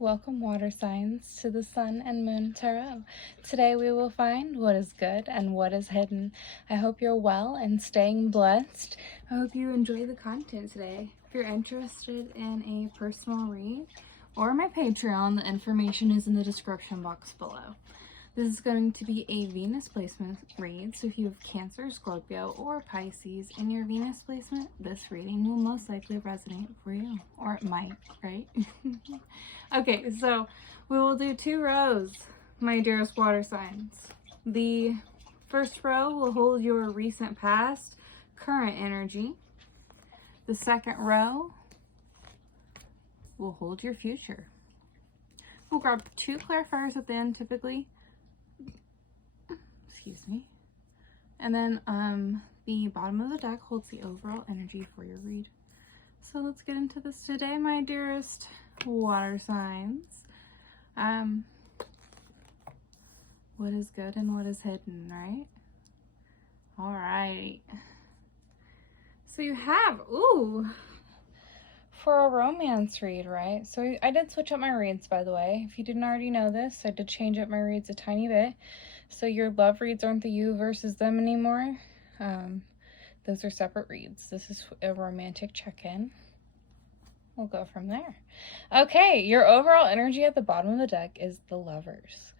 Welcome, water signs, to the Sun and Moon Tarot. Today we will find what is good and what is hidden. I hope you're well and staying blessed. I hope you enjoy the content today. If you're interested in a personal read or my Patreon, the information is in the description box below. This is going to be a Venus placement read, so if you have Cancer, Scorpio, or Pisces in your Venus placement, this reading will most likely resonate for you. Or it might, right? Okay, so we will do 2 rows, my dearest water signs. The first row will hold your recent past, current energy. The second row will hold your future. We'll grab 2 clarifiers at the end, typically. Excuse me. And then the bottom of the deck holds the overall energy for your read. So let's get into this today, my dearest water signs. What is good and what is hidden, right? All right. So you have, for a romance read, right? So I did switch up my reads, by the way. If you didn't already know this, I did change up my reads a tiny bit. So your love reads aren't the you versus them anymore. Those are separate reads. This is a romantic check-in. We'll go from there. Okay, your overall energy at the bottom of the deck is the Lovers.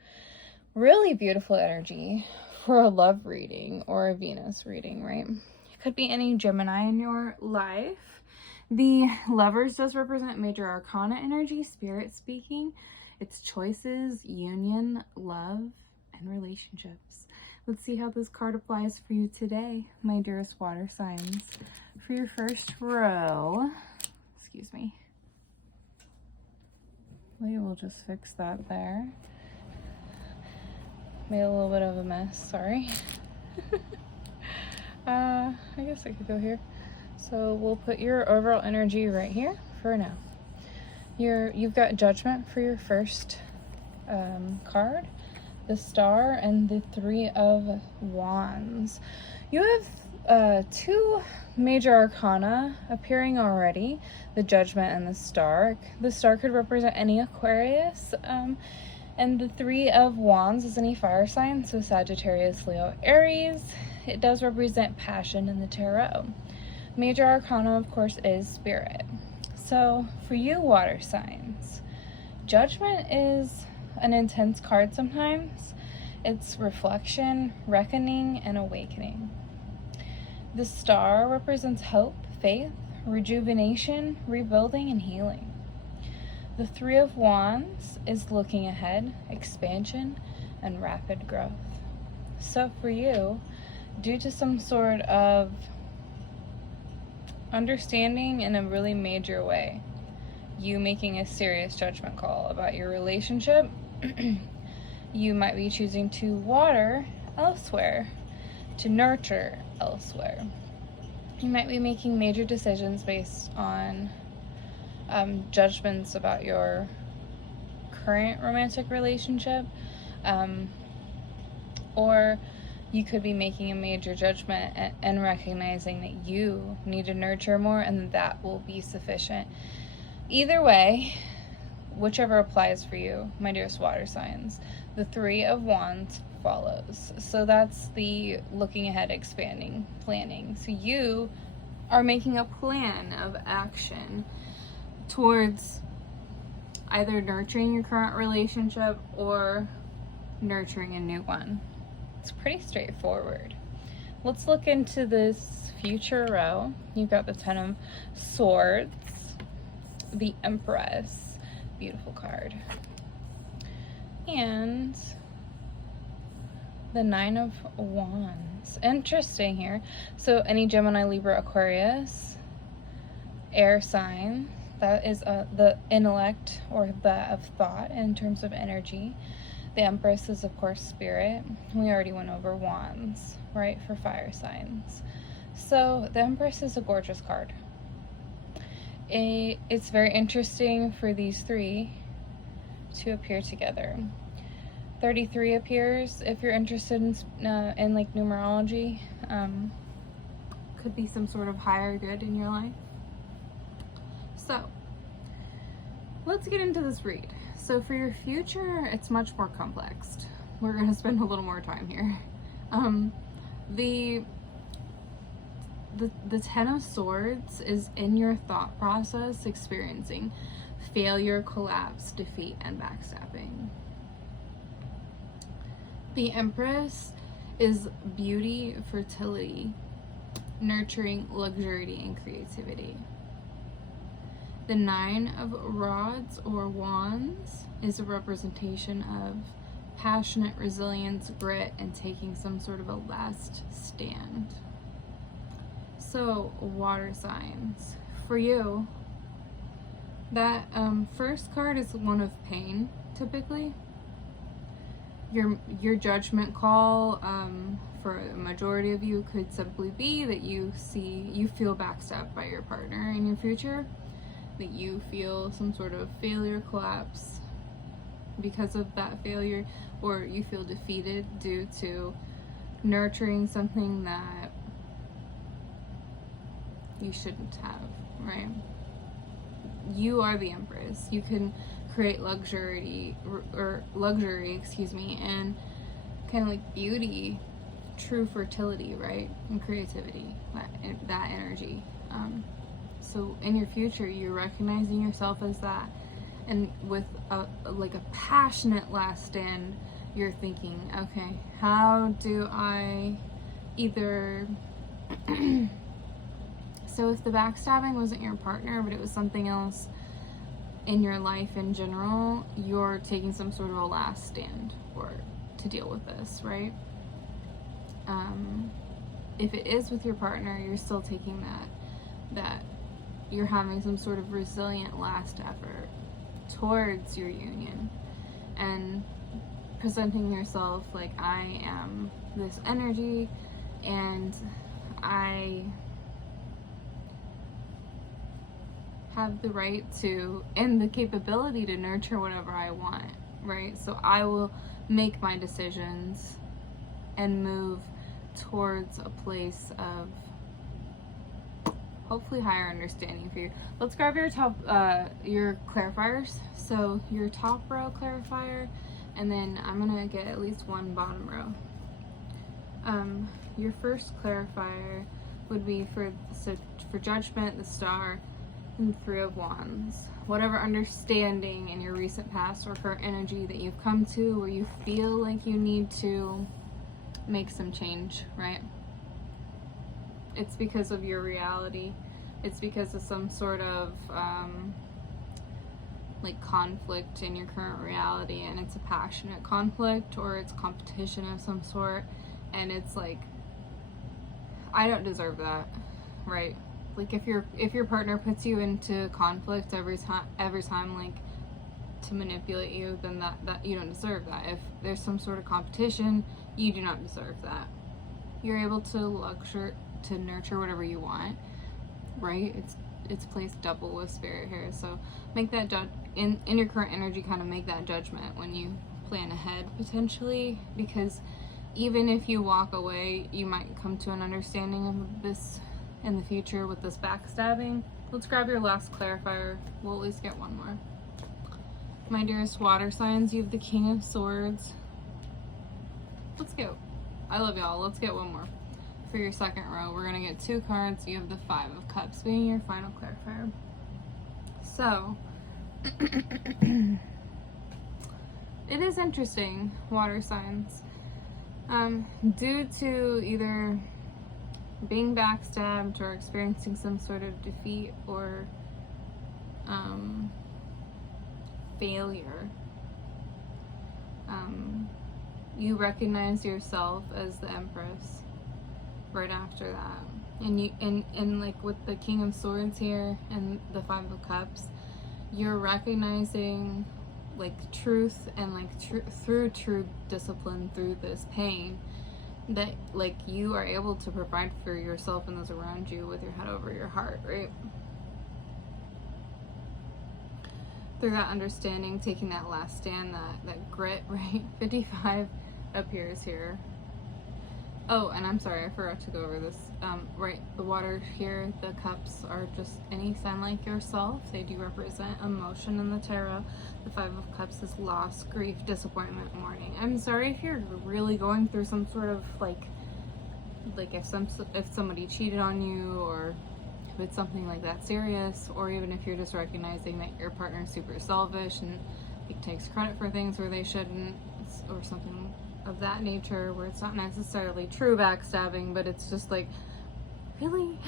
Really beautiful energy for a love reading or a Venus reading, right? It could be any Gemini in your life. The Lovers does represent major arcana energy, spirit speaking. It's choices, union, love, and relationships. Let's see how this card applies for you today, my dearest water signs. For your first row, excuse me, we will just fix that there. Made a little bit of a mess, sorry. I guess I could go here. So we'll put your overall energy right here for now. You've got Judgment for your first card, the Star, and the 3 of Wands. You have 2 major arcana appearing already, the Judgment and the Star. The Star could represent any Aquarius, and the 3 of Wands is any fire sign, so Sagittarius, Leo, Aries. It does represent passion in the tarot. Major arcana, of course, is spirit. So for you, water signs, Judgment is an intense card sometimes. It's reflection, reckoning, and awakening. The Star represents hope, faith, rejuvenation, rebuilding, and healing. The 3 of Wands is looking ahead, expansion, and rapid growth. So for you, due to some sort of understanding in a really major way, you making a serious judgment call about your relationship, you might be choosing to water elsewhere, to nurture elsewhere. You might be making major decisions based on judgments about your current romantic relationship, or you could be making a major judgment and recognizing that you need to nurture more, and that will be sufficient. Either way, whichever applies for you, my dearest water signs, the 3 of Wands follows. So that's the looking ahead, expanding, planning. So you are making a plan of action towards either nurturing your current relationship or nurturing a new one. It's pretty straightforward. Let's look into this future row. You've got the 10 of Swords, the Empress, beautiful card, and the 9 of Wands. Interesting here. So any Gemini, Libra, Aquarius, air sign, that is the intellect or the of thought in terms of energy. The Empress is, of course, spirit. We already went over Wands, right, for fire signs. So the Empress is a gorgeous card. It's very interesting for these 3 to appear together. 33 appears if you're interested in like numerology. Could be some sort of higher good in your life. So let's get into this read. So for your future, it's much more complex. We're going to spend a little more time here. The Ten of Swords is in your thought process experiencing failure, collapse, defeat, and backstabbing. The Empress is beauty, fertility, nurturing, luxury, and creativity. The Nine of Rods or Wands is a representation of passionate resilience, grit, and taking some sort of a last stand. So, water signs. For you, that first card is one of pain, typically. Your judgment call for a majority of you could simply be that you feel backstabbed by your partner in your future, that you feel some sort of failure, collapse because of that failure, or you feel defeated due to nurturing something that you shouldn't have, right? You are the Empress. You can create luxury, and kind of like beauty, true fertility, right? And creativity, that energy. So in your future, you're recognizing yourself as that, and with a passionate last stand, you're thinking, okay, how do I either so if the backstabbing wasn't your partner, but it was something else in your life in general, you're taking some sort of a last stand to deal with this, right? If it is with your partner, you're still taking that you're having some sort of resilient last effort towards your union and presenting yourself like, I am this energy and I have the right to and the capability to nurture whatever I want, right? So I will make my decisions and move towards a place of hopefully higher understanding for you. Let's grab your your clarifiers. So your top row clarifier, and then I'm gonna get at least one bottom row. Your first clarifier would be for Judgment, the Star, and Three of Wands. Whatever understanding in your recent past or current energy that you've come to where you feel like you need to make some change, right? It's because of your reality. It's because of some sort of like conflict in your current reality, and it's a passionate conflict or it's competition of some sort, and it's like, I don't deserve that, right? Like if your partner puts you into conflict every time like to manipulate you, then that you don't deserve that. If there's some sort of competition, you do not deserve that. You're able to nurture whatever you want, right? It's placed double with Spirit here, so make that in your current energy, kind of make that judgment when you plan ahead potentially, because even if you walk away, you might come to an understanding of this in the future with this backstabbing. Let's grab your last clarifier. We'll at least get one more. My dearest water signs, you have the King of Swords. I love y'all. Let's get one more. For your second row, we're gonna get two cards. You have the Five of Cups being your final clarifier. So, it is interesting, water signs. Due to either being backstabbed or experiencing some sort of defeat or failure, you recognize yourself as the Empress right after that, and like with the King of Swords here and the Five of Cups, you're recognizing like truth and like through true discipline, through this pain, that like you are able to provide for yourself and those around you with your head over your heart, right? Through that understanding, taking that last stand, that grit, right? 55 appears here. Oh, and I'm sorry, I forgot to go over this. Right, the water here, the cups are just any sign like yourself. They do represent emotion in the tarot. The Five of Cups is loss, grief, disappointment, mourning. I'm sorry if you're really going through some sort of like if somebody cheated on you, or if it's something like that serious, or even if you're just recognizing that your partner's super selfish and he takes credit for things where they shouldn't, or something of that nature, where it's not necessarily true backstabbing, but it's just like, really?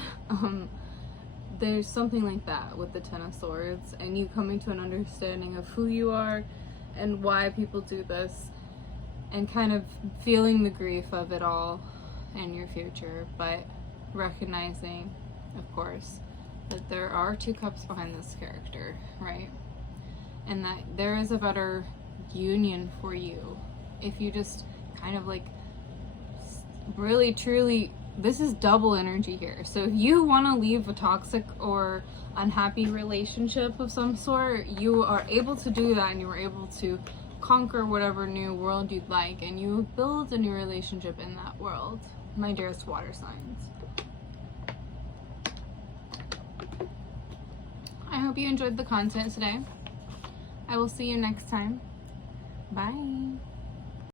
There's something like that with the Ten of Swords, and you coming to an understanding of who you are and why people do this, and kind of feeling the grief of it all in your future, but recognizing, of course, that there are two cups behind this character, right? And that there is a better union for you if you just kind of like really truly, this is double energy here. So if you want to leave a toxic or unhappy relationship of some sort, you are able to do that, and you are able to conquer whatever new world you'd like, and you build a new relationship in that world, my dearest water signs. I hope you enjoyed the content today. I will see you next time. Bye.